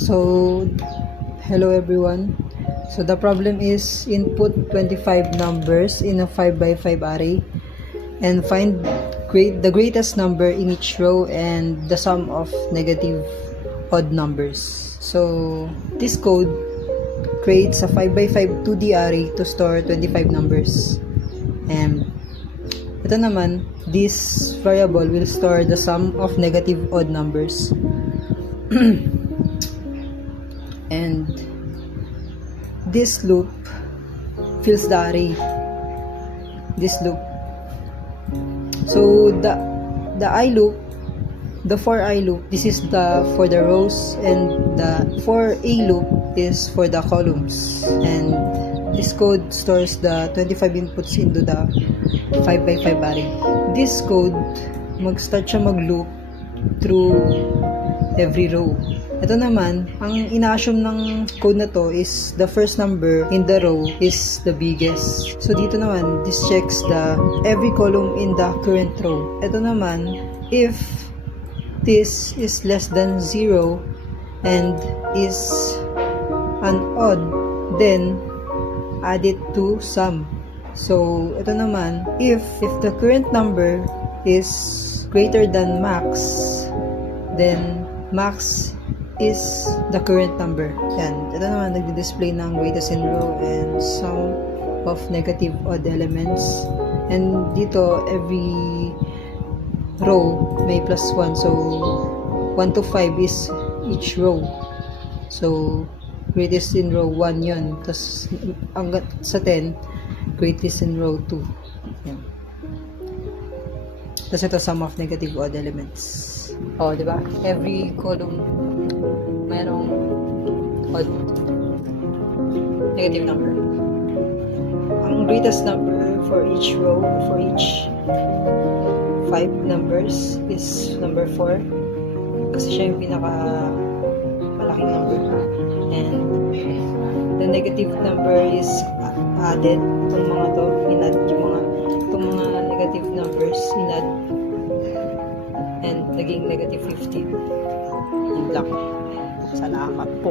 So, hello everyone. So, the problem is input 25 numbers in a 5x5 array and find the greatest number in each row and the sum of negative odd numbers. So, this code creates a 5x5 2D array to store 25 numbers. And ito naman, this variable will store the sum of negative odd numbers. And this loop fills the array. This loop. So the I loop, the for I loop, this is for the rows, and the for A loop is for the columns. And this code stores the 25 inputs into the 5x5 array. This code, mag-start siya mag-loop through every row. Ito naman, ang ina-assume ng code na to is the first number in the row is the biggest. So dito naman, this checks every column in the current row. Ito naman, if this is less than 0 and is an odd, then add it to sum. So ito naman, if the current number is greater than max, then max is the current number. Yan. Ito naman, nagdi-display ng greatest in row and sum of negative odd elements. And dito, every row may plus 1. So, 1 to 5 is each row. So, greatest in row 1 yun. Tapos, hanggang sa 10, greatest in row 2. Yan. Tapos ito, sum of negative odd elements. Oh, di ba? Every column mayroong odd negative number. Ang greatest number for each row, for each 5 numbers is number 4. Kasi siya yung pinaka malaking number. And the negative number is added. Itong mga to, inad itong mga negative numbers, inad. And naging negative 15. Yun lang. Salamat po.